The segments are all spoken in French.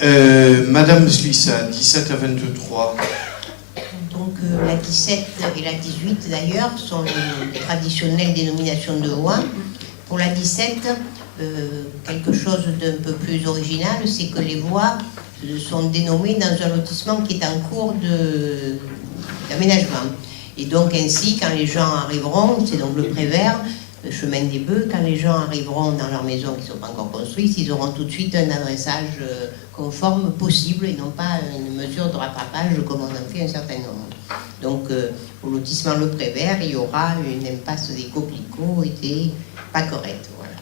Madame Slissa, 17 à 23. Donc la 17 et la 18 d'ailleurs sont les traditionnelles dénominations de voies. Pour la 17, quelque chose d'un peu plus original, c'est que les voies sont dénommées dans un lotissement qui est en cours d'aménagement. Et donc ainsi, quand les gens arriveront, c'est donc le Prévert, le chemin des Bœufs, quand les gens arriveront dans leur maison qui ne sont pas encore construites, ils auront tout de suite un adressage conforme possible et non pas une mesure de rattrapage comme on en fait un certain nombre. Donc au lotissement Le Prévert, il y aura une impasse des coquelicots et pas correcte. Voilà.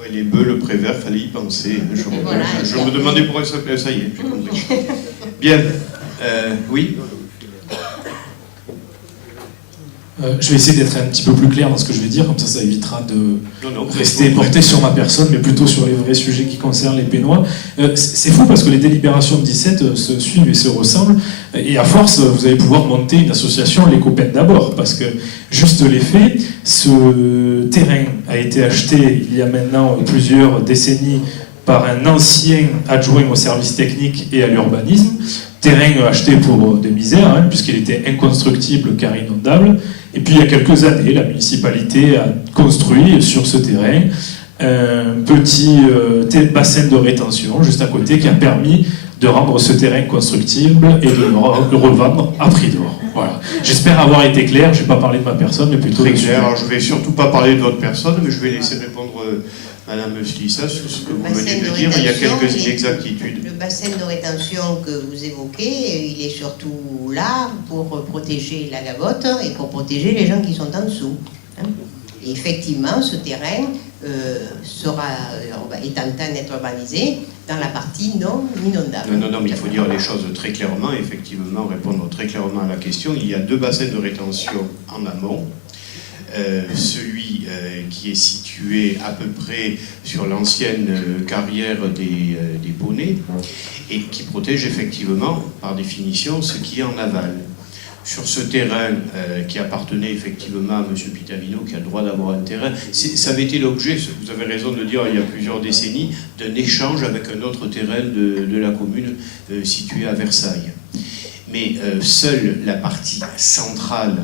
Ouais, les Bœufs, Le Prévert, fallait y penser. Je me demandais pourquoi ça s'appelait, ça y est, j'ai compris. Bien, oui. Je vais essayer d'être un petit peu plus clair dans ce que je vais dire, comme ça évitera de rester porté sur ma personne, mais plutôt sur les vrais sujets qui concernent les Pénois. C'est fou parce que les délibérations de 17 se suivent et se ressemblent, et à force, vous allez pouvoir monter une association, les copains d'abord, parce que, juste les faits, ce terrain a été acheté il y a maintenant plusieurs décennies par un ancien adjoint au service technique et à l'urbanisme, terrain acheté pour des misères, puisqu'il était inconstructible car inondable. Et puis il y a quelques années, la municipalité a construit sur ce terrain un petit bassin de rétention juste à côté qui a permis de rendre ce terrain constructible et de le revendre à prix d'or. Voilà. J'espère avoir été clair, je ne vais pas parler de ma personne, mais plutôt très clair. Alors je ne vais surtout pas parler de votre personne, mais je vais laisser répondre Madame Slissa sur ce que vous venez de dire. Il y a quelques inexactitudes. Le bassin de rétention que vous évoquez, il est surtout là pour protéger la Gavotte et pour protéger les gens qui sont en dessous. Et effectivement, ce terrain est en train d'être urbanisé dans la partie non inondable. Non, mais il faut dire les choses très clairement, effectivement, répondre très clairement à la question. Il y a deux bassins de rétention en amont. Celui qui est situé à peu près sur l'ancienne carrière des poneys et qui protège effectivement, par définition, ce qui est en aval. Sur ce terrain qui appartenait effectivement à M. Pitavino, qui a le droit d'avoir un terrain, ça avait été l'objet, vous avez raison de le dire, il y a plusieurs décennies, d'un échange avec un autre terrain de la commune situé à Versailles. Mais seule la partie centrale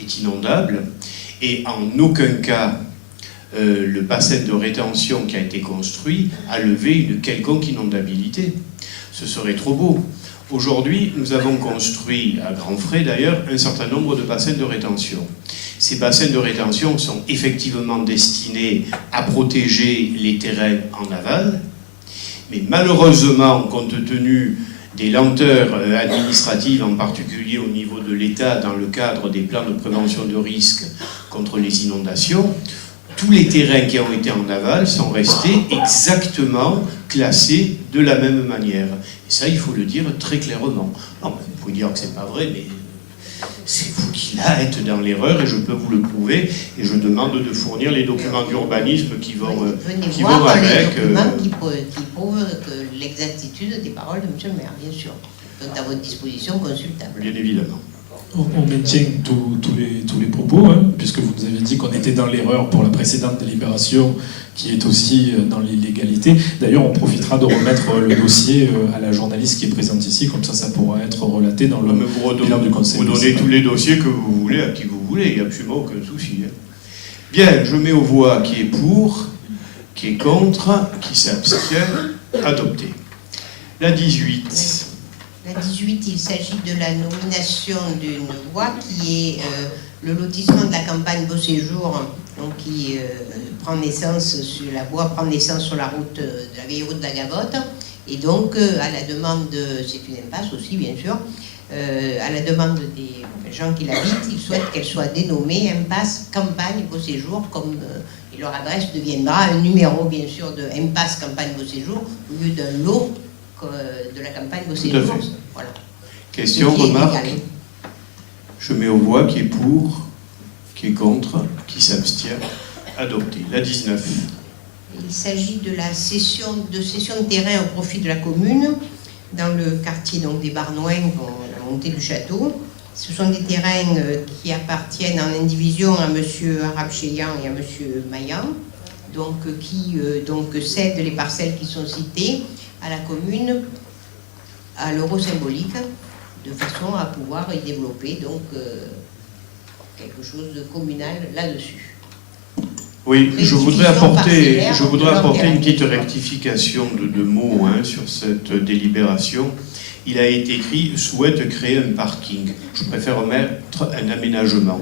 est inondable, et en aucun cas le bassin de rétention qui a été construit a levé une quelconque inondabilité. Ce serait trop beau. Aujourd'hui, nous avons construit, à grands frais d'ailleurs, un certain nombre de bassins de rétention. Ces bassins de rétention sont effectivement destinés à protéger les terrains en aval, mais malheureusement, compte tenu des lenteurs administratives, en particulier au niveau de l'État, dans le cadre des plans de prévention de risques contre les inondations, tous les terrains qui ont été en aval sont restés exactement classés de la même manière. Et ça, il faut le dire très clairement. Non, vous pouvez dire que c'est pas vrai, mais c'est vous qui là êtes dans l'erreur, et je peux vous le prouver, et je demande de fournir les documents d'urbanisme qui vont avec. Les documents qui prouvent que l'exactitude des paroles de M. le maire, bien sûr. Donc à votre disposition, consultable. Bien évidemment. On maintient tous les propos, puisque vous nous avez dit qu'on était dans l'erreur pour la précédente délibération, qui est aussi dans l'illégalité. D'ailleurs, on profitera de remettre le dossier à la journaliste qui est présente ici, comme ça pourra être relaté dans le bilan du conseil. Vous donnez tous les dossiers que vous voulez à qui vous voulez, il n'y a absolument aucun souci. Bien, je mets aux voix qui est pour, qui est contre, qui s'abstient, adopté. La 18. La 18, il s'agit de la nomination d'une voie qui est le lotissement de la campagne Beau Séjour, donc qui prend naissance sur la voie, prend naissance sur la route de la vieille route de la Gavotte, et donc à la demande c'est une impasse aussi bien sûr, à la demande des gens qui l'habitent, ils souhaitent qu'elle soit dénommée impasse campagne Beau Séjour, comme et leur adresse deviendra un numéro bien sûr de impasse campagne Beau Séjour au lieu d'un lot de la campagne Beau Séjour. Voilà. Question, remarque. Je mets aux voix qui est pour, qui est contre, qui s'abstient, adopté. La 19. Il s'agit de la cession de terrain au profit de la commune dans le quartier donc, des Barnouins pour la montée du château. Ce sont des terrains qui appartiennent en indivision à M. Arabcheyan et à M. Maillan. qui cède les parcelles qui sont citées à la commune à l'euro symbolique, de façon à pouvoir y développer quelque chose de communal là-dessus. Oui, je voudrais apporter une petite rectification de mots sur cette délibération. Il a été écrit « souhaite créer un parking ». Je préfère mettre un aménagement.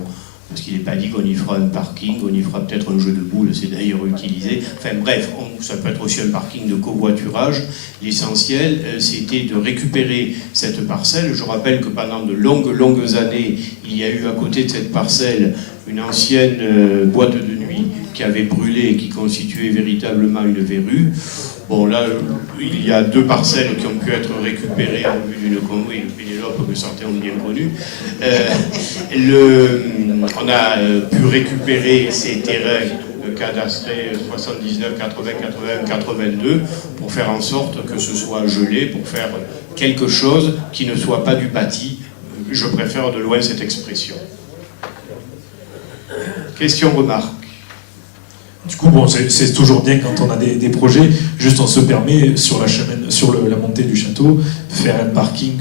Parce qu'il n'est pas dit qu'on y fera un parking, on y fera peut-être un jeu de boules, c'est d'ailleurs utilisé. Enfin bref, ça peut être aussi un parking de covoiturage. L'essentiel, c'était de récupérer cette parcelle. Je rappelle que pendant de longues années, il y a eu à côté de cette parcelle une ancienne boîte de nuit qui avait brûlé et qui constituait véritablement une verrue. Bon, là, il y a 2 parcelles qui ont pu être récupérées en vue d'une convoi, le Pénélope que certains ont bien connu. On a pu récupérer ces terrains cadastrés 79, 80, 81, 82 pour faire en sorte que ce soit gelé, pour faire quelque chose qui ne soit pas du bâti. Je préfère de loin cette expression. Question, remarque. Du coup, bon, c'est toujours bien quand on a des projets, juste on se permet, sur la montée du château, faire un parking,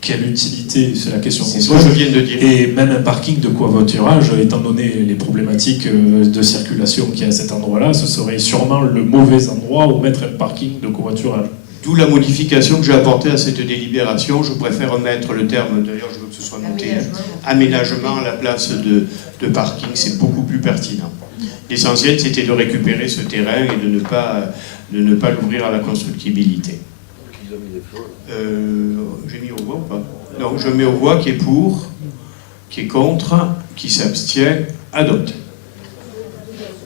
quelle utilité, c'est la question qu'on pose. C'est ce que je viens de dire. Et même un parking de covoiturage, étant donné les problématiques de circulation qu'il y a à cet endroit-là, ce serait sûrement le mauvais endroit où mettre un parking de covoiturage. D'où la modification que j'ai apportée à cette délibération. Je préfère mettre le terme, d'ailleurs je veux que ce soit noté, aménagement à la place de parking, c'est beaucoup plus pertinent. L'essentiel, c'était de récupérer ce terrain et de ne pas l'ouvrir à la constructibilité. J'ai mis aux voix ou pas? Non, je mets aux voix qui est pour, qui est contre, qui s'abstient, adopté.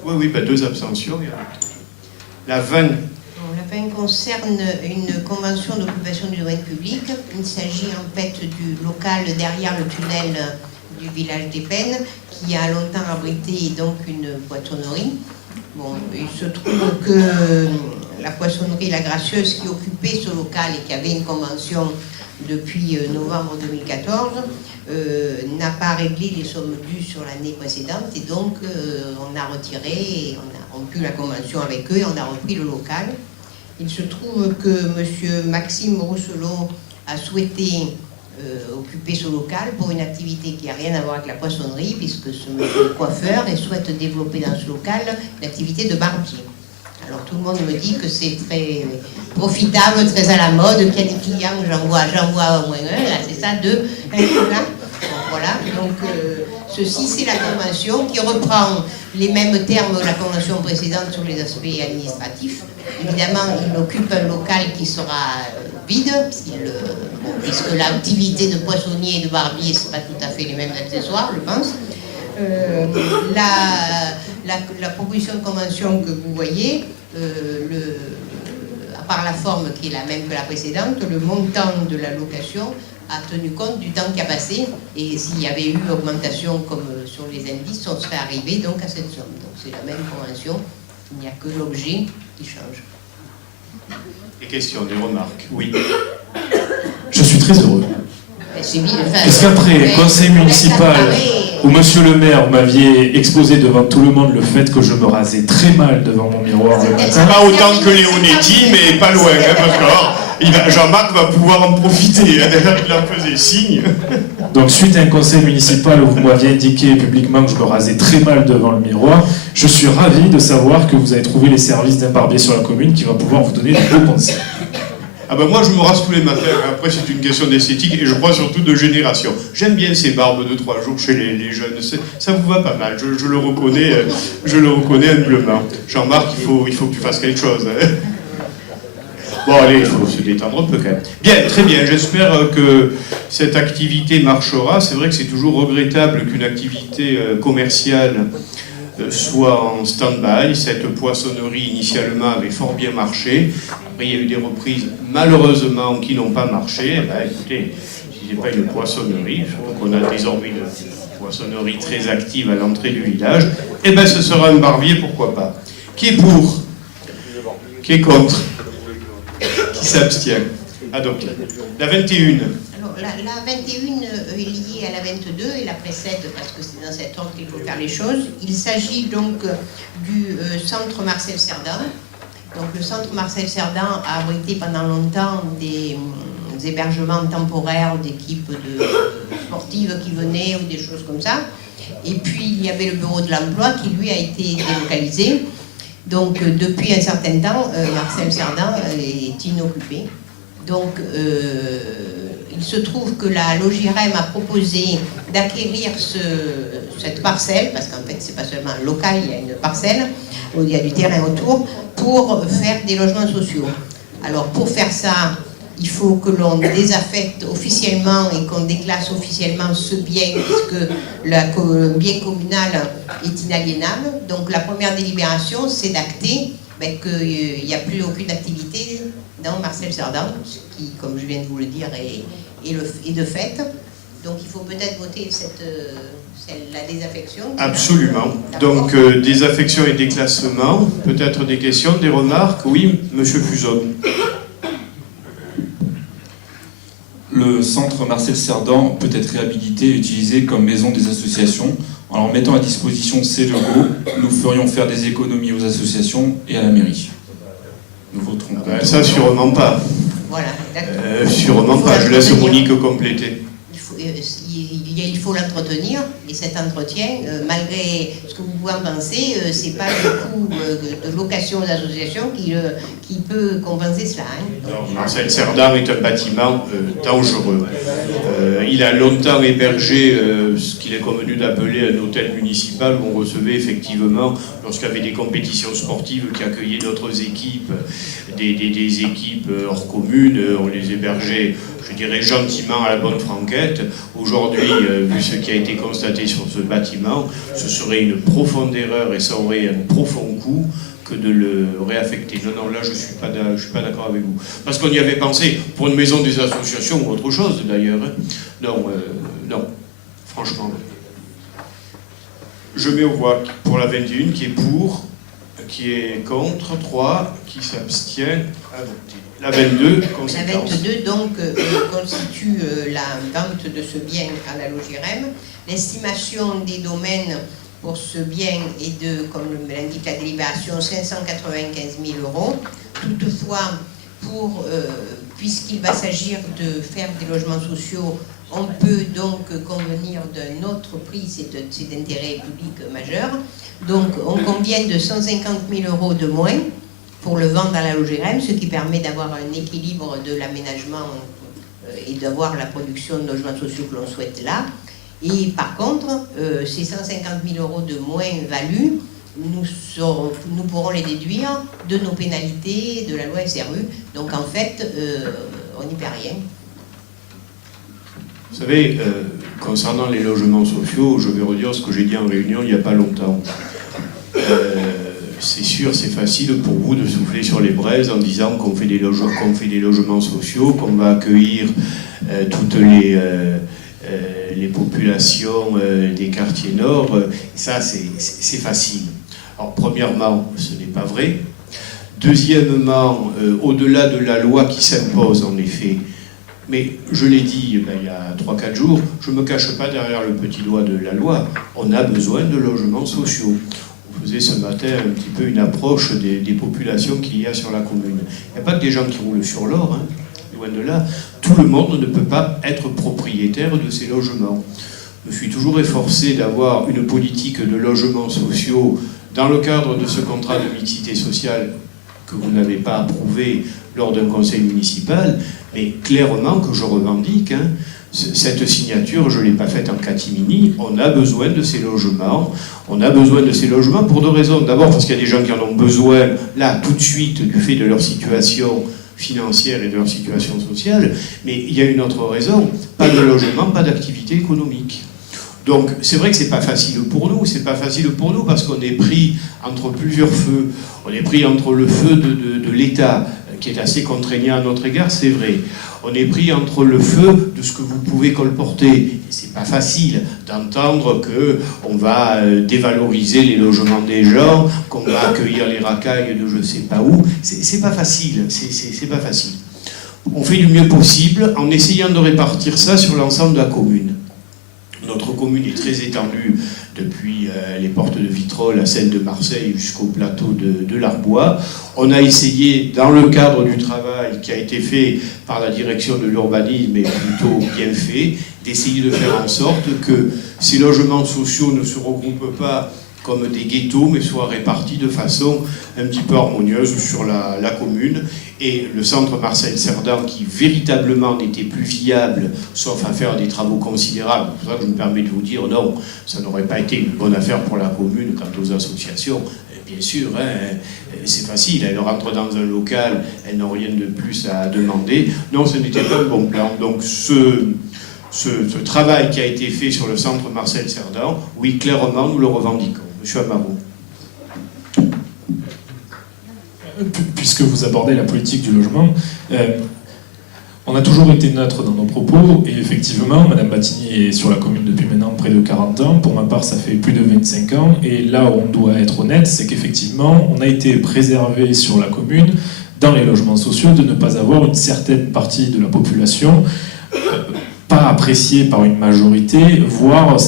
Oui, 2 abstentions. La 20. La 20 concerne une convention d'occupation du domaine public. Il s'agit en fait du local derrière le tunnel du village des Pennes, qui a longtemps abrité donc une poissonnerie. Bon, il se trouve que la poissonnerie La Gracieuse, qui occupait ce local et qui avait une convention depuis novembre 2014, n'a pas réglé les sommes dues sur l'année précédente, et donc on a retiré, et on a rompu la convention avec eux et on a repris le local. Il se trouve que M. Maxime Rousselot a souhaité occuper ce local pour une activité qui n'a rien à voir avec la poissonnerie, puisque ce monsieur est coiffeur et souhaite développer dans ce local l'activité de barbier. Alors tout le monde me dit que c'est très profitable, très à la mode, qu'il y a des clients, j'en vois au moins un, là, c'est ça, 2, là. Donc, voilà, donc ceci c'est la convention qui reprend les mêmes termes de la convention précédente sur les aspects administratifs. Évidemment, il occupe un local qui sera vide, puisque l'activité de poissonnier et de barbier, ce n'est pas tout à fait les mêmes accessoires, je pense. La proposition de convention que vous voyez, à part la forme qui est la même que la précédente, le montant de la location a tenu compte du temps qui a passé, et s'il y avait eu augmentation comme sur les indices, on serait arrivé donc à cette somme. Donc c'est la même convention, il n'y a que l'objet qui change. Des questions, des remarques? Oui. Je suis très heureux. Est-ce qu'après conseil municipal, où monsieur le maire, vous m'aviez exposé devant tout le monde le fait que je me rasais très mal devant mon miroir le matin. Pas autant que Léonetti, mais pas loin, parce que Jean-Marc va pouvoir en profiter. D'ailleurs, il en faisait signe. Donc, suite à un conseil municipal où vous m'aviez indiqué publiquement que je me rasais très mal devant le miroir, je suis ravi de savoir que vous avez trouvé les services d'un barbier sur la commune qui va pouvoir vous donner de bons conseils. Ah ben moi je me rase tous les matins, après c'est une question d'esthétique et je crois surtout de génération. J'aime bien ces barbes de 3 jours chez les jeunes, ça vous va pas mal, je le reconnais humblement. Jean-Marc, il faut que tu fasses quelque chose. Hein. Bon allez, il faut se détendre un peu quand même. Bien, très bien, j'espère que cette activité marchera. C'est vrai que c'est toujours regrettable qu'une activité commerciale soit en stand-by. Cette poissonnerie initialement avait fort bien marché. Après il y a eu des reprises malheureusement qui n'ont pas marché. Eh ben, écoutez, si ce n'est pas une poissonnerie, surtout qu'on a désormais une poissonnerie très active à l'entrée du village, eh ben ce sera un barbier, pourquoi pas. Qui est pour? Qui est contre? Qui s'abstient? Adopté. La 21. La 21 est liée à la 22 et la précède parce que c'est dans cet ordre qu'il faut faire les choses. Il s'agit donc du centre Marcel Cerdan. Donc le centre Marcel Cerdan a abrité pendant longtemps des hébergements temporaires d'équipes sportives qui venaient ou des choses comme ça. Et puis il y avait le bureau de l'emploi qui lui a été délocalisé. Donc depuis un certain temps, Marcel Cerdan est inoccupé. Donc il se trouve que la Logirem a proposé d'acquérir cette parcelle, parce qu'en fait c'est pas seulement un local, il y a une parcelle, il y a du terrain autour, pour faire des logements sociaux. Alors pour faire ça, il faut que l'on désaffecte officiellement et qu'on déclasse officiellement ce bien, puisque le bien communal est inaliénable. Donc la première délibération, c'est d'acter qu'il n'y a plus aucune activité dans Marcel Cerdan, ce qui, comme je viens de vous le dire, est de fait. Donc il faut peut-être voter la désaffection. Absolument. Donc désaffection et déclassement, peut-être des questions, des remarques. Oui, Monsieur Fuson. Le centre Marcel Cerdan peut être réhabilité et utilisé comme maison des associations. En mettant à disposition ces locaux, nous ferions faire des économies aux associations et à la mairie. Nous voterons contre. Ça, sûrement pas. Voilà, d'accord. Sûrement pas. Je laisse Monique compléter. Il faut l'entretenir, et cet entretien, malgré ce que vous pouvez en penser, c'est pas le coût de location aux associations qui peut compenser cela. Hein. Marcel Cerdan est un bâtiment dangereux. Il a longtemps hébergé ce qu'il est convenu d'appeler un hôtel municipal où on recevait effectivement, lorsqu'il y avait des compétitions sportives qui accueillaient d'autres équipes, des équipes hors commune, on les hébergeait, je dirais, gentiment à la bonne franquette. Aujourd'hui, vu ce qui a été constaté sur ce bâtiment, ce serait une profonde erreur et ça aurait un profond coût que de le réaffecter. Non, là, je suis pas d'accord avec vous. Parce qu'on y avait pensé pour une maison des associations ou autre chose, d'ailleurs. Hein. Non, franchement. Je mets aux voix pour la 21, qui est pour, qui est contre, 3, qui s'abstient, adopté. La 22, conséquence. La 22, donc, constitue la vente de ce bien à la Logirem. L'estimation des domaines pour ce bien est de, comme l'indique la délibération, 595 000 €. Toutefois, puisqu'il va s'agir de faire des logements sociaux, on peut donc convenir d'un autre prix, c'est d'intérêt public majeur. Donc, on convient de 150 000 € de moins pour le vendre à la Logirem, ce qui permet d'avoir un équilibre de l'aménagement et d'avoir la production de logements sociaux que l'on souhaite là. Et par contre, ces 150 000 € de moins-value, nous pourrons les déduire de nos pénalités, de la loi SRU. Donc en fait, on n'y perd rien. Vous savez, concernant les logements sociaux, je vais redire ce que j'ai dit en réunion il n'y a pas longtemps. C'est sûr, c'est facile pour vous de souffler sur les braises en disant qu'on fait des logements sociaux, qu'on va accueillir toutes les populations des quartiers nord. Ça, c'est facile. Alors, premièrement, ce n'est pas vrai. Deuxièmement, au-delà de la loi qui s'impose, en effet, mais je l'ai dit il y a 3-4 jours, je ne me cache pas derrière le petit doigt de la loi, on a besoin de logements sociaux. On faisait ce matin un petit peu une approche des populations qu'il y a sur la commune. Il n'y a pas que des gens qui roulent sur l'or, hein, loin de là. Tout le monde ne peut pas être propriétaire de ces logements. Je me suis toujours efforcé d'avoir une politique de logements sociaux dans le cadre de ce contrat de mixité sociale que vous n'avez pas approuvé lors d'un conseil municipal, mais clairement que je revendique. Hein, cette signature, je ne l'ai pas faite en catimini. On a besoin de ces logements. On a besoin de ces logements pour deux raisons. D'abord parce qu'il y a des gens qui en ont besoin, là, tout de suite, du fait de leur situation financière et de leur situation sociale. Mais il y a une autre raison. Pas de logement, pas d'activité économique. Donc, c'est vrai que c'est pas facile pour nous. C'est pas facile pour nous parce qu'on est pris entre plusieurs feux. On est pris entre le feu de l'État, qui est assez contraignant à notre égard, c'est vrai. On est pris entre le feu de ce que vous pouvez colporter. Et c'est pas facile d'entendre qu'on va dévaloriser les logements des gens, qu'on va accueillir les racailles de je sais pas où. C'est pas facile. C'est pas facile. on fait du mieux possible en essayant de répartir ça sur l'ensemble de la commune. Notre commune est très étendue depuis les portes de Vitrolles à celle de Marseille jusqu'au plateau de l'Arbois. On a essayé, dans le cadre du travail qui a été fait par la direction de l'urbanisme et plutôt bien fait, d'essayer de faire en sorte que ces logements sociaux ne se regroupent pas comme des ghettos, mais soient répartis de façon un petit peu harmonieuse sur la commune. Et le centre Marcel Cerdan, qui véritablement n'était plus viable, sauf à faire des travaux considérables, c'est pour ça que je me permets de vous dire, non, ça n'aurait pas été une bonne affaire pour la commune quant aux associations. Bien sûr, hein, c'est facile, elles rentrent dans un local, elles n'ont rien de plus à demander. Non, ce n'était pas le bon plan. Donc ce travail qui a été fait sur le centre Marcel Cerdan, oui, clairement, nous le revendiquons. Monsieur Amaro. Puisque vous abordez la politique du logement, on a toujours été neutre dans nos propos, et effectivement, Madame Battigny est sur la commune depuis maintenant près de 40 ans, pour ma part ça fait plus de 25 ans, et là où on doit être honnête, c'est qu'effectivement, on a été préservé sur la commune, dans les logements sociaux, de ne pas avoir une certaine partie de la population pas appréciée par une majorité, voire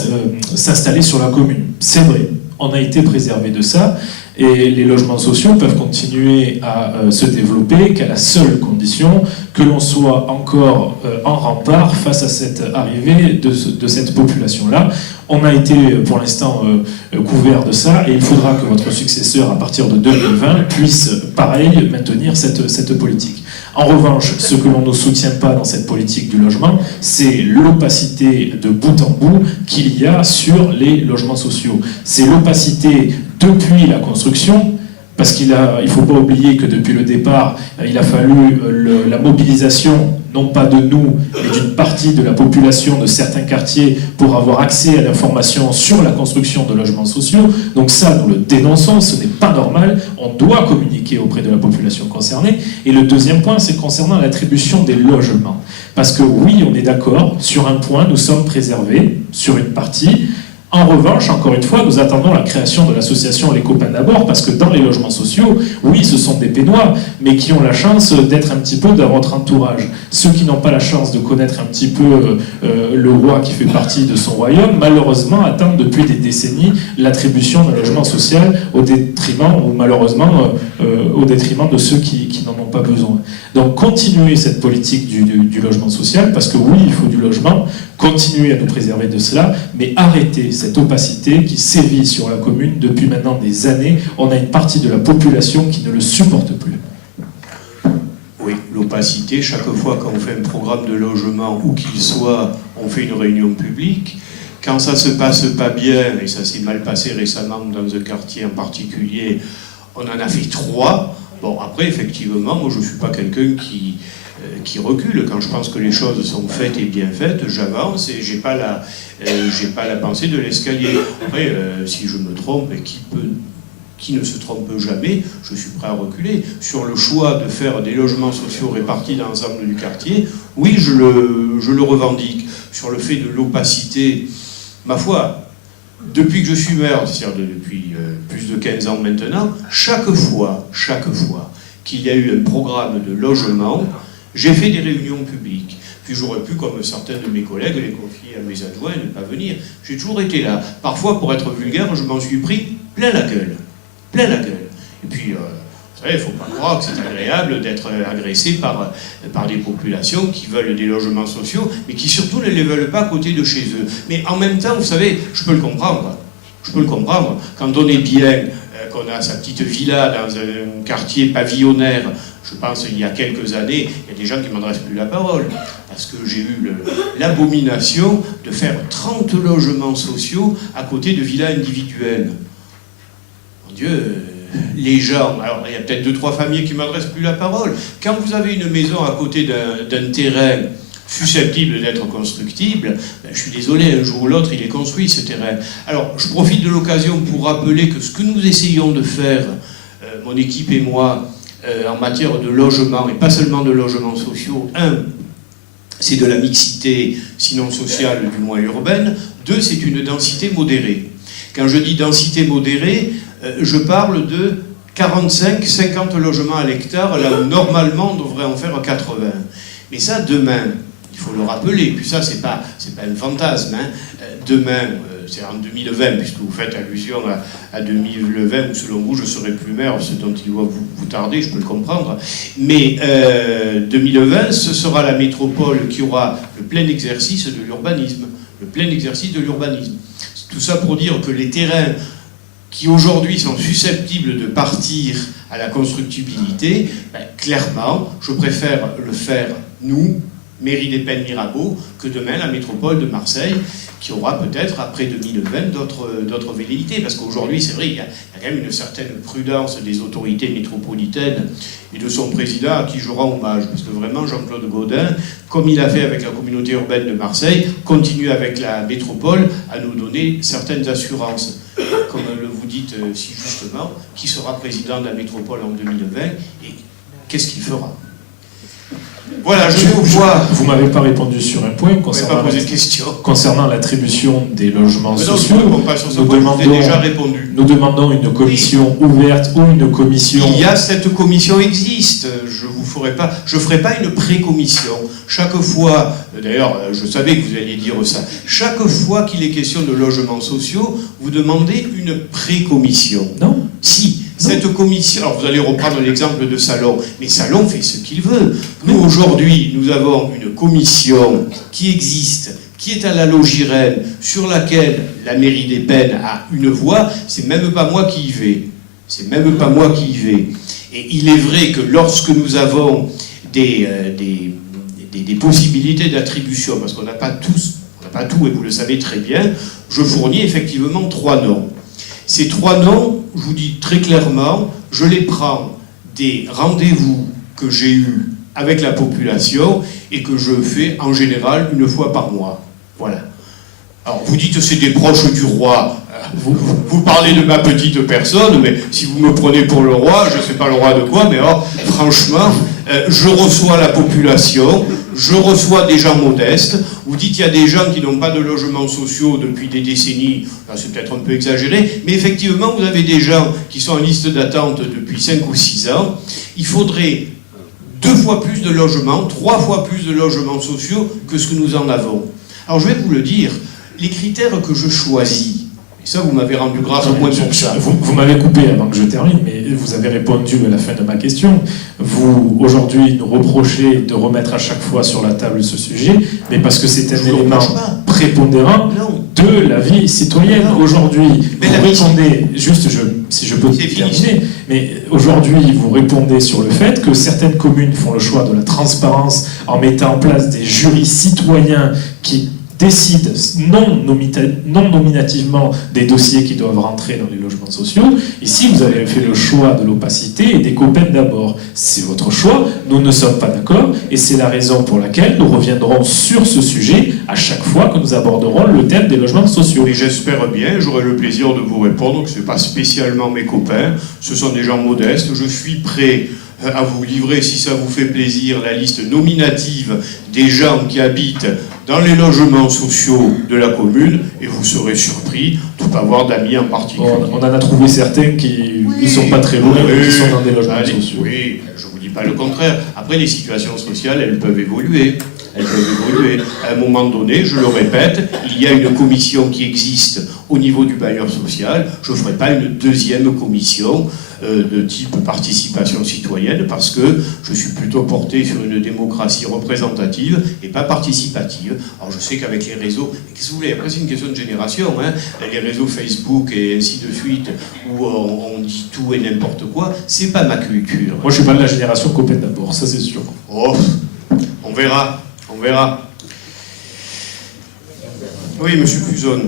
s'installer sur la commune. C'est vrai, on a été préservé de ça, et les logements sociaux peuvent continuer à se développer qu'à la seule condition que l'on soit encore en rempart face à cette arrivée de cette population-là. On a été pour l'instant couvert de ça, et il faudra que votre successeur, à partir de 2020, puisse, pareil, maintenir cette politique. En revanche, ce que l'on ne soutient pas dans cette politique du logement, c'est l'opacité de bout en bout qu'il y a sur les logements sociaux. C'est l'opacité depuis la construction, parce qu'il ne faut pas oublier que depuis le départ, il a fallu la mobilisation, non pas de nous, mais d'une partie de la population de certains quartiers pour avoir accès à l'information sur la construction de logements sociaux. Donc ça, nous le dénonçons, ce n'est pas normal, on doit communiquer auprès de la population concernée. Et le deuxième point, c'est concernant l'attribution des logements. Parce que oui, on est d'accord, sur un point, nous sommes préservés, sur une partie. En revanche, encore une fois, nous attendons la création de l'association Les Copains d'abord, parce que dans les logements sociaux, oui, ce sont des Pénois, mais qui ont la chance d'être un petit peu dans votre entourage. Ceux qui n'ont pas la chance de connaître un petit peu le roi qui fait partie de son royaume, malheureusement, attendent depuis des décennies l'attribution d'un logement social au détriment, ou malheureusement, au détriment de ceux qui n'en ont pas besoin. Donc, continuez cette politique du logement social, parce que oui, il faut du logement, continuez à nous préserver de cela, mais arrêtez cette opacité qui sévit sur la commune depuis maintenant des années. On a une partie de la population qui ne le supporte plus. Oui, l'opacité, chaque fois qu'on fait un programme de logement, où qu'il soit, on fait une réunion publique. Quand ça se passe pas bien, et ça s'est mal passé récemment dans un quartier en particulier, on en a fait 3. Bon, après, effectivement, moi je ne suis pas quelqu'un qui recule. Quand je pense que les choses sont faites et bien faites, j'avance et j'ai pas la pensée de l'escalier. Après, si je me trompe, et qui ne se trompe jamais, je suis prêt à reculer. Sur le choix de faire des logements sociaux répartis dans l'ensemble du quartier, oui, je le revendique. Sur le fait de l'opacité, ma foi, depuis que je suis maire, c'est-à-dire depuis plus de 15 ans maintenant, chaque fois qu'il y a eu un programme de logement, j'ai fait des réunions publiques. Puis j'aurais pu, comme certains de mes collègues, les confier à mes adjoints et ne pas venir. J'ai toujours été là. Parfois, pour être vulgaire, je m'en suis pris plein la gueule. Plein la gueule. Et puis, vous savez, il ne faut pas croire que c'est agréable d'être agressé par des populations qui veulent des logements sociaux, mais qui surtout ne les veulent pas à côté de chez eux. Mais en même temps, vous savez, je peux le comprendre. Je peux le comprendre. Quand on est bien, qu'on a sa petite villa dans un quartier pavillonnaire, je pense il y a quelques années, il y a des gens qui ne m'adressent plus la parole, parce que j'ai eu l'abomination de faire 30 logements sociaux à côté de villas individuelles. Mon Dieu, les gens, alors il y a peut-être 2-3 familles qui ne m'adressent plus la parole. Quand vous avez une maison à côté d'un terrain susceptible d'être constructible, ben, je suis désolé, un jour ou l'autre, il est construit ce terrain. Alors, je profite de l'occasion pour rappeler que ce que nous essayons de faire, mon équipe et moi, en matière de logement, et pas seulement de logements sociaux, 1, c'est de la mixité, sinon sociale, du moins urbaine. 2, c'est une densité modérée. Quand je dis densité modérée, je parle de 45-50 logements à l'hectare, là où normalement on devrait en faire 80. Mais ça, demain, il faut le rappeler, puis ça, c'est pas un fantasme, hein. Demain, c'est en 2020, puisque vous faites allusion à 2020, où selon vous, je ne serai plus maire, ce dont il doit vous tarder, je peux le comprendre. Mais 2020, ce sera la métropole qui aura le plein exercice de l'urbanisme. Le plein exercice de l'urbanisme. Tout ça pour dire que les terrains qui aujourd'hui sont susceptibles de partir à la constructibilité, clairement, je préfère le faire, nous, Mairie des Pennes Mirabeau, que demain la métropole de Marseille, qui aura peut-être, après 2020, d'autres velléités. Parce qu'aujourd'hui, c'est vrai, il y a quand même une certaine prudence des autorités métropolitaines et de son président, à qui je rends hommage. Parce que vraiment, Jean-Claude Gaudin, comme il a fait avec la communauté urbaine de Marseille, continue avec la métropole à nous donner certaines assurances. Comme vous dites si justement, qui sera président de la métropole en 2020 et qu'est-ce qu'il fera? Voilà, je vous vois. Vous m'avez pas répondu sur un point concernant l'attribution des logements sociaux. Nous demandons une commission ouverte ou une commission. Cette commission existe. Je ferai pas une pré-commission. Chaque fois, d'ailleurs, je savais que vous alliez dire ça. Chaque fois qu'il est question de logements sociaux, vous demandez une pré-commission. Non. Si. Cette commission, alors vous allez reprendre l'exemple de Salon, mais Salon fait ce qu'il veut. Nous, aujourd'hui, nous avons une commission qui existe, qui est à la Logirène, sur laquelle la mairie des Pennes a une voix, c'est même pas moi qui y vais. C'est même pas moi qui y vais. Et il est vrai que lorsque nous avons des possibilités d'attribution, parce qu'on n'a pas tout, et vous le savez très bien, je fournis effectivement 3 noms. Ces 3 noms, je vous dis très clairement, je les prends des rendez-vous que j'ai eus avec la population et que je fais en général 1 fois par mois. Voilà. Alors vous dites que c'est des proches du roi. Vous parlez de ma petite personne, mais si vous me prenez pour le roi, je ne sais pas le roi de quoi, mais alors, franchement, je reçois la population, je reçois des gens modestes. Vous dites qu'il y a des gens qui n'ont pas de logements sociaux depuis des décennies, c'est peut-être un peu exagéré, mais effectivement, vous avez des gens qui sont en liste d'attente depuis 5 ou 6 ans. Il faudrait 2 fois plus de logements, 3 fois plus de logements sociaux que ce que nous en avons. Alors je vais vous le dire, les critères que je choisis, et ça, vous m'avez rendu grâce au moins pour ça. Vous m'avez coupé avant que je termine, mais vous avez répondu à la fin de ma question. Vous, aujourd'hui, nous reprochez de remettre à chaque fois sur la table ce sujet, mais parce que c'est un élément prépondérant de la vie citoyenne. Aujourd'hui, vous répondez, juste si je peux terminer, mais aujourd'hui, vous répondez sur le fait que certaines communes font le choix de la transparence en mettant en place des jurys citoyens qui décide non nominativement des dossiers qui doivent rentrer dans les logements sociaux. Ici, vous avez fait le choix de l'opacité et des copains d'abord. C'est votre choix, nous ne sommes pas d'accord, et c'est la raison pour laquelle nous reviendrons sur ce sujet à chaque fois que nous aborderons le thème des logements sociaux. Et j'espère bien, j'aurai le plaisir de vous répondre que ce n'est pas spécialement mes copains, ce sont des gens modestes. Je suis prêt à vous livrer, si ça vous fait plaisir, la liste nominative des gens qui habitent dans les logements sociaux de la commune, et vous serez surpris de ne pas avoir d'amis en particulier. On en a trouvé certains qui ne sont pas très loin, mais qui sont dans des logements sociaux. Oui, je ne vous dis pas le contraire. Après, les situations sociales, elles peuvent évoluer. Elles peuvent évoluer. À un moment donné, je le répète, il y a une commission qui existe au niveau du bailleur social. Je ne ferai pas une deuxième commission de type participation citoyenne parce que je suis plutôt porté sur une démocratie représentative et pas participative. Alors je sais qu'avec les réseaux, qu'est-ce que vous voulez, après c'est une question de génération, hein, les réseaux Facebook et ainsi de suite, où on dit tout et n'importe quoi, c'est pas ma culture. Moi je suis pas de la génération copain d'abord, ça c'est sûr. Oh, on verra. On verra. Oui, monsieur Puzon.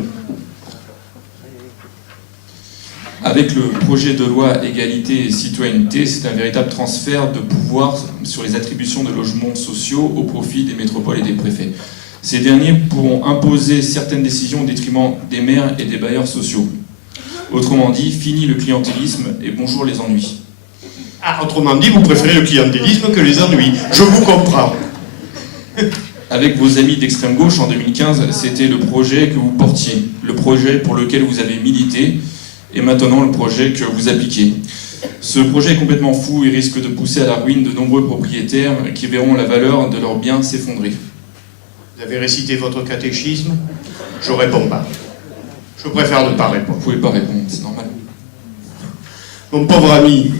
Avec le projet de loi Égalité et Citoyenneté, c'est un véritable transfert de pouvoir sur les attributions de logements sociaux au profit des métropoles et des préfets. Ces derniers pourront imposer certaines décisions au détriment des maires et des bailleurs sociaux. Autrement dit, fini le clientélisme et bonjour les ennuis. Ah, autrement dit, vous préférez le clientélisme que les ennuis. Je vous comprends. Avec vos amis d'extrême gauche en 2015, c'était le projet que vous portiez, le projet pour lequel vous avez milité, et maintenant le projet que vous appliquez. Ce projet est complètement fou et risque de pousser à la ruine de nombreux propriétaires qui verront la valeur de leurs biens s'effondrer. Vous avez récité votre catéchisme? Je réponds pas. Je préfère ne pas répondre. Vous pouvez pas répondre, c'est normal. Mon pauvre ami,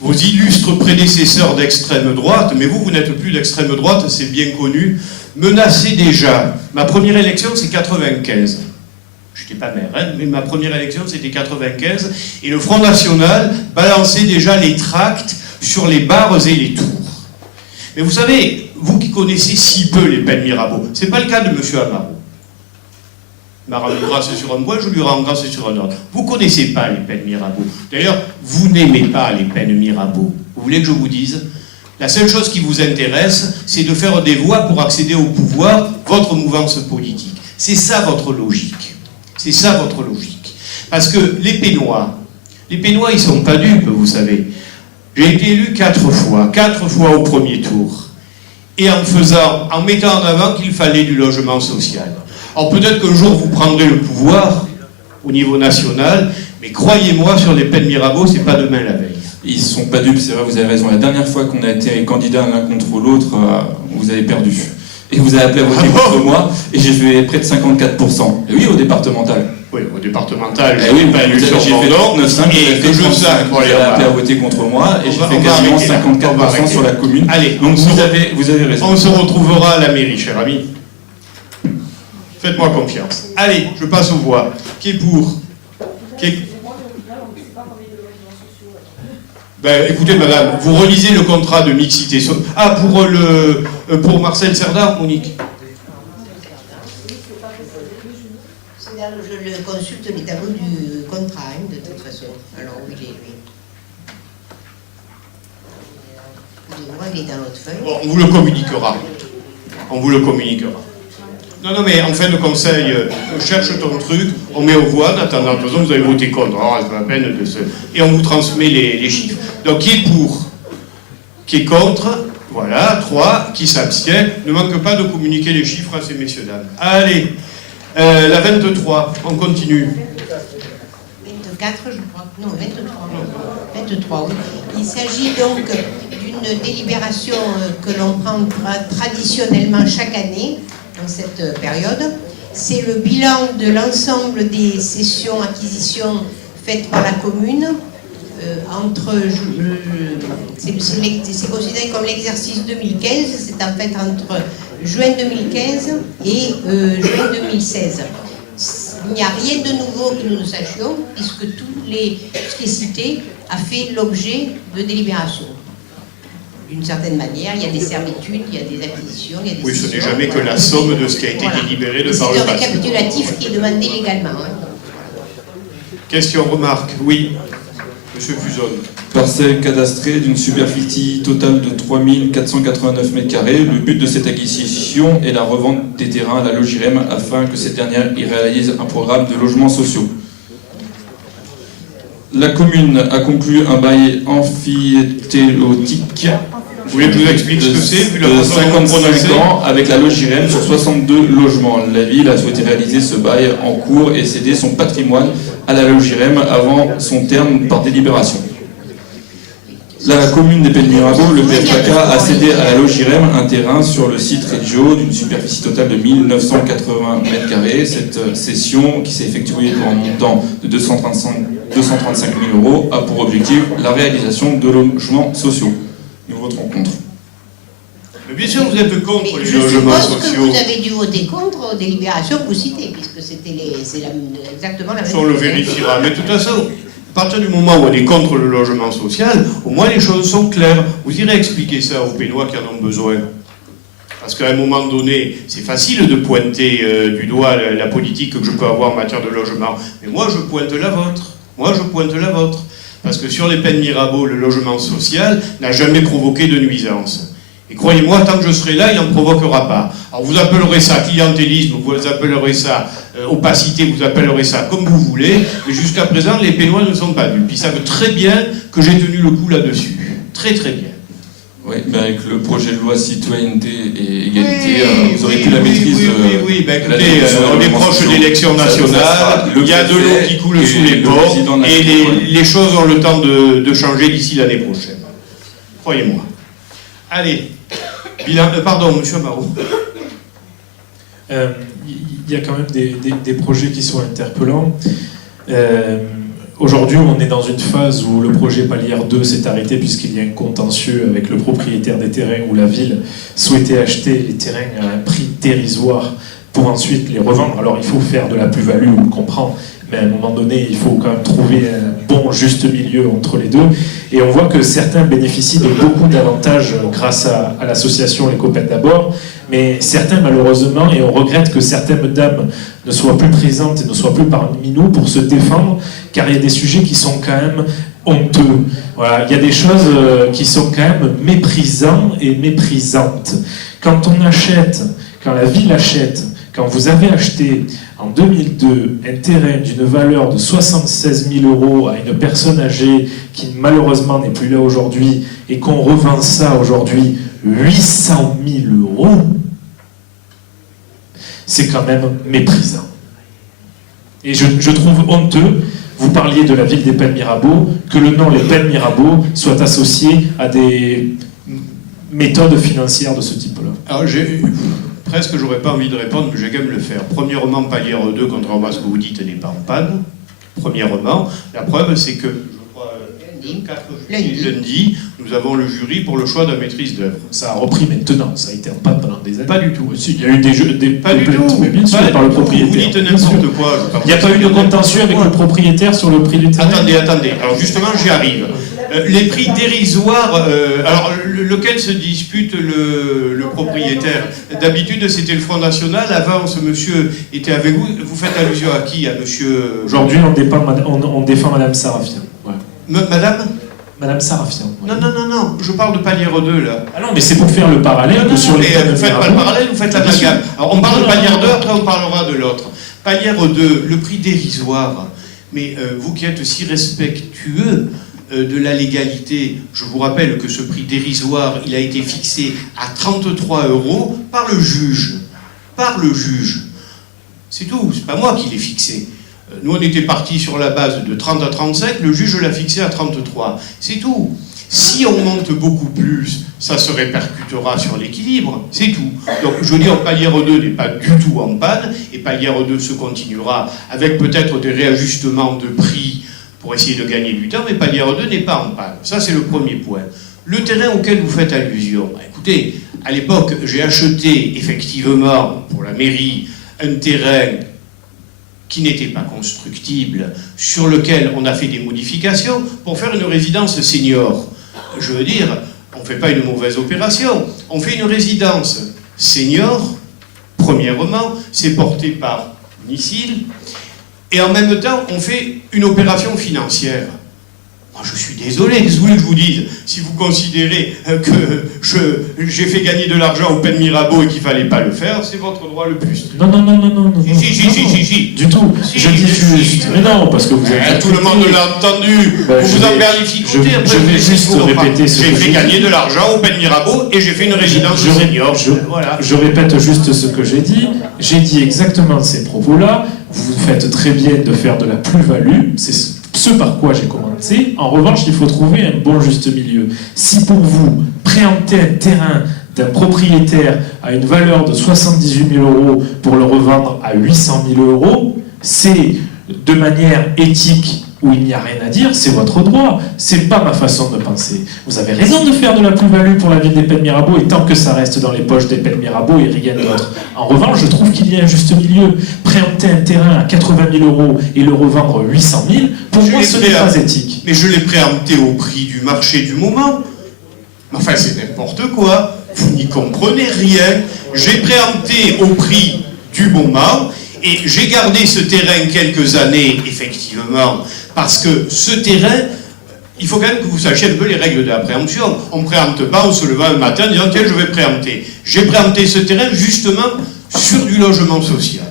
vos illustres prédécesseurs d'extrême droite, mais vous n'êtes plus d'extrême droite, c'est bien connu, menaçaient déjà. Ma première élection, c'est 95. Je n'étais pas maire, hein, mais ma première élection, c'était 95, et le Front National balançait déjà les tracts sur les barres et les tours. Mais vous savez, vous qui connaissez si peu les peines Mirabeau, c'est pas le cas de M. Amaro. Il m'a rendu grâce sur un point, je lui rends grâce sur un autre. Vous ne connaissez pas les peines Mirabeau. D'ailleurs, vous n'aimez pas les peines Mirabeau. Vous voulez que je vous dise? La seule chose qui vous intéresse, c'est de faire des voix pour accéder au pouvoir, votre mouvance politique. C'est ça votre logique. C'est ça votre logique. Parce que les Pénois, ils ne sont pas dupes, vous savez. J'ai été élu 4 fois au premier tour. Et en mettant en avant qu'il fallait du logement social. Alors peut-être qu'un jour vous prendrez le pouvoir au niveau national, mais croyez-moi, sur les peines Mirabeau, c'est pas demain la veille. Ils sont pas dupes, c'est vrai, vous avez raison. La dernière fois qu'on a été candidats l'un contre l'autre, vous avez perdu. Et vous avez appelé à voter contre moi, et j'ai fait près de 54%. Et oui, au départemental. Oui, au départemental, oui, pas élu sur Bordeaux, et que je sache, vous avez appelé à voter contre moi, et j'ai fait quasiment 54% sur la commune. Allez, donc vous avez raison. On se retrouvera à la mairie, cher ami. Faites-moi confiance. Allez, je passe aux voix. Qui est pour? Ben, écoutez, madame, vous relisez le contrat de mixité. Ah, pour Marcel Cerdan, Monique? Je le consulte les tableaux du contrat, hein, de toute façon. Alors, où il est, lui? Il est dans l'autre feuille. Bon, on vous le communiquera. On vous le communiquera. Non, mais en fin de conseil, cherche ton truc, on met aux voix, en attendant, de toute façon, vous avez voté contre, alors c'est pas la peine de se... Et on vous transmet les chiffres. Donc, qui est pour? Qui est contre? Voilà, 3, qui s'abstient. Ne manque pas de communiquer les chiffres à ces messieurs, dames. Allez, la 23, on continue. 24, je crois. Non, 23. 23, oui. Il s'agit donc d'une délibération que l'on prend traditionnellement chaque année, dans cette période. C'est le bilan de l'ensemble des cessions-acquisitions faites par la commune c'est considéré comme l'exercice 2015, c'est en fait entre juin 2015 et juin 2016. Il n'y a rien de nouveau que nous ne sachions, puisque ce qui est cité a fait l'objet de délibération. D'une certaine manière, il y a des servitudes, il y a des acquisitions, il y a des... Oui, ce n'est jamais que la somme de ce qui a été délibéré de par le passé. C'est un récapitulatif qui est demandé légalement. Hein. Question, remarque, oui. Monsieur Fuzon. Parcelle cadastrée d'une superficie totale de 3489 m². Le but de cette acquisition est la revente des terrains à la Logirem afin que cette dernière y réalise un programme de logements sociaux. La commune a conclu un bail amphithéotique. Vous voulez que je vous explique ce que c'est de 55 ans avec la Logirem sur 62 logements. La ville a souhaité réaliser ce bail en cours et céder son patrimoine à la Logirem avant son terme par délibération. La commune des Pays de Mirabeau, le PFAK, a cédé à la Logirem un terrain sur le site Reggio d'une superficie totale de 1980 m². Cette cession, qui s'est effectuée pour un montant de 235 000 € a pour objectif la réalisation de logements sociaux. Nous voterons contre. Mais bien sûr, vous êtes contre les je logements suppose sociaux. que vous avez dû voter contre aux délibérations que vous citez, puisque c'est exactement la même chose. On le vérifiera. Mais de toute façon, à partir du moment où on est contre le logement social, au moins les choses sont claires. Vous irez expliquer ça aux Pénois qui en ont besoin. Parce qu'à un moment donné, c'est facile de pointer du doigt la politique que je peux avoir en matière de logement. Mais moi, je pointe la vôtre. Parce que sur les peines Mirabeau, le logement social n'a jamais provoqué de nuisance. Et croyez-moi, tant que je serai là, il n'en provoquera pas. Alors vous appellerez ça clientélisme, vous appellerez ça opacité, vous appellerez ça comme vous voulez, mais jusqu'à présent, les Pénois ne sont pas dupes. Ils savent très bien que j'ai tenu le coup là-dessus. Très très bien. Oui, mais avec le projet de loi citoyenneté et égalité, vous aurez plus la maîtrise Oui, ben écoutez, on est proche d'élections nationales, il y a de l'eau qui coule sous les ponts, et les choses ont le temps de changer d'ici l'année prochaine. Croyez-moi. Allez, bilan, pardon, monsieur Marot. Il y a quand même des projets qui sont interpellants. Aujourd'hui, on est dans une phase où le projet Palière 2 s'est arrêté puisqu'il y a un contentieux avec le propriétaire des terrains où la ville souhaitait acheter les terrains à un prix dérisoire pour ensuite les revendre. Alors il faut faire de la plus-value, on le comprend, mais à un moment donné, il faut quand même trouver un bon juste milieu entre les deux. Et on voit que certains bénéficient de beaucoup d'avantages grâce à l'association Les Copains d'abord, mais certains malheureusement, et on regrette que certaines dames ne soient plus présentes et ne soient plus parmi nous pour se défendre, car il y a des sujets qui sont quand même honteux. Voilà, il y a des choses qui sont quand même méprisants et méprisantes. Quand on achète, quand la ville achète, quand vous avez acheté en 2002 un terrain d'une valeur de 76 000 € à une personne âgée qui malheureusement n'est plus là aujourd'hui et qu'on revend ça aujourd'hui 800 000 €, c'est quand même méprisant. Et je trouve honteux, vous parliez de la ville des Pennes Mirabeau, que le nom Les Pennes Mirabeau soit associé à des méthodes financières de ce type-là. Alors presque j'aurais pas envie de répondre, mais j'ai quand même le faire. Premièrement, Palière 2, contrairement à ce que vous dites, n'est pas en panne. Premièrement, la preuve, c'est que, je crois, le 4 lundi, nous avons le jury pour le choix de maîtrise d'œuvre. Ça a repris maintenant, ça a été en panne pendant des années. Pas du tout. Il y a eu des pas du plaintes, tout. mais bien sûr, pas par le propriétaire. Vous dites n'importe quoi. Il n'y a pas eu de contentieux avec le propriétaire sur le prix du terrain. Attendez. Alors justement, j'y arrive. Les prix dérisoires, alors lequel se dispute le propriétaire? D'habitude, c'était le Front National. Avant, ce monsieur était avec vous. Vous faites allusion à qui? À monsieur... Aujourd'hui, on défend Madame Sarafian. Ouais. Madame? Madame Sarafian. Ouais. Non. Je parle de Palière 2, là. Ah non, mais c'est pour faire le parallèle que sur les... Vous faites pas le parallèle, vous faites la gamme. Alors, on parle de Palière 2, après on parlera de l'autre. Palière 2, le prix dérisoire. Mais vous qui êtes si respectueux de la légalité, je vous rappelle que ce prix dérisoire, il a été fixé à 33 € par le juge. Par le juge. C'est tout, c'est pas moi qui l'ai fixé. Nous, on était partis sur la base de 30 à 35, le juge l'a fixé à 33. C'est tout. Si on monte beaucoup plus, ça se répercutera sur l'équilibre, c'est tout. Donc, je veux dire, Palière 2 n'est pas du tout en panne, et Palière 2 se continuera avec peut-être des réajustements de prix pour essayer de gagner du temps, mais Palière 2 n'est pas en panne. Ça, c'est le premier point. Le terrain auquel vous faites allusion, écoutez, à l'époque, j'ai acheté effectivement pour la mairie un terrain qui n'était pas constructible, sur lequel on a fait des modifications pour faire une résidence senior. Je veux dire, on ne fait pas une mauvaise opération, on fait une résidence senior, premièrement, c'est porté par Nissil, et en même temps, on fait une opération financière. Moi, je suis désolé, qu'est-ce que vous voulez que je vous dise? Si vous considérez que j'ai fait gagner de l'argent aux Pennes Mirabeau et qu'il ne fallait pas le faire, c'est votre droit le plus. Non. Si. Du tout. Si, je dis juste. Mais non, parce que vous avez... tout le monde l'a entendu. Vous vous emberlificotez. Je vais juste répéter ce que j'ai fait gagner de l'argent aux Pennes Mirabeau et j'ai fait une résidence senior. Voilà. Je répète juste ce que j'ai dit. J'ai dit exactement ces propos-là. Vous faites très bien de faire de la plus-value. C'est ce par quoi j'ai commencé. En revanche, il faut trouver un bon juste milieu. Si pour vous, préempter un terrain d'un propriétaire à une valeur de 78 000 € pour le revendre à 800 000 €, c'est de manière éthique où il n'y a rien à dire, c'est votre droit. C'est pas ma façon de penser. Vous avez raison de faire de la plus-value pour la ville des Pennes Mirabeau, et tant que ça reste dans les poches des Pennes Mirabeau et rien d'autre. En revanche, je trouve qu'il y a un juste milieu. Préempter un terrain à 80 000 € et le revendre 800 000, pour moi, ce n'est pas éthique. Mais je l'ai préempté au prix du marché du moment. Enfin, c'est n'importe quoi. Vous n'y comprenez rien. J'ai préempté au prix du moment, et j'ai gardé ce terrain quelques années, effectivement, parce que ce terrain, il faut quand même que vous sachiez un peu les règles de la préemption. On ne préempte pas en se levant un matin en disant « Tiens, je vais préempter ». J'ai préempté ce terrain justement sur du logement social.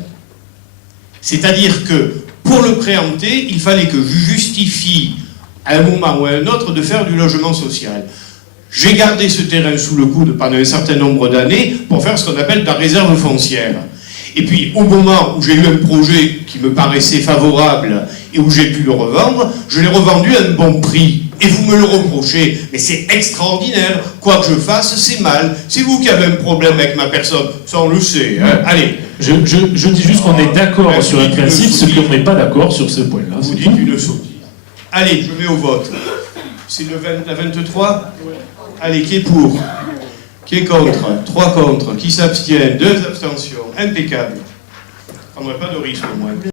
C'est-à-dire que pour le préempter, il fallait que je justifie à un moment ou à un autre de faire du logement social. J'ai gardé ce terrain sous le coude pendant un certain nombre d'années pour faire ce qu'on appelle de la réserve foncière. Et puis, au moment où j'ai eu un projet qui me paraissait favorable et où j'ai pu le revendre, je l'ai revendu à un bon prix. Et vous me le reprochez. Mais c'est extraordinaire. Quoi que je fasse, c'est mal. C'est vous qui avez un problème avec ma personne. Ça, on le sait. Hein. Allez. Je dis juste qu'on est d'accord sur un principe, ce qu'on n'est pas d'accord sur ce point-là. Vous dites une sottise. Allez, je mets au vote. C'est la 23 ? Allez, qui est pour ? Qui est contre ? 3 contre. Qui s'abstient ? 2 abstentions. Impeccable. Je ne prendrai pas de risque, au moins.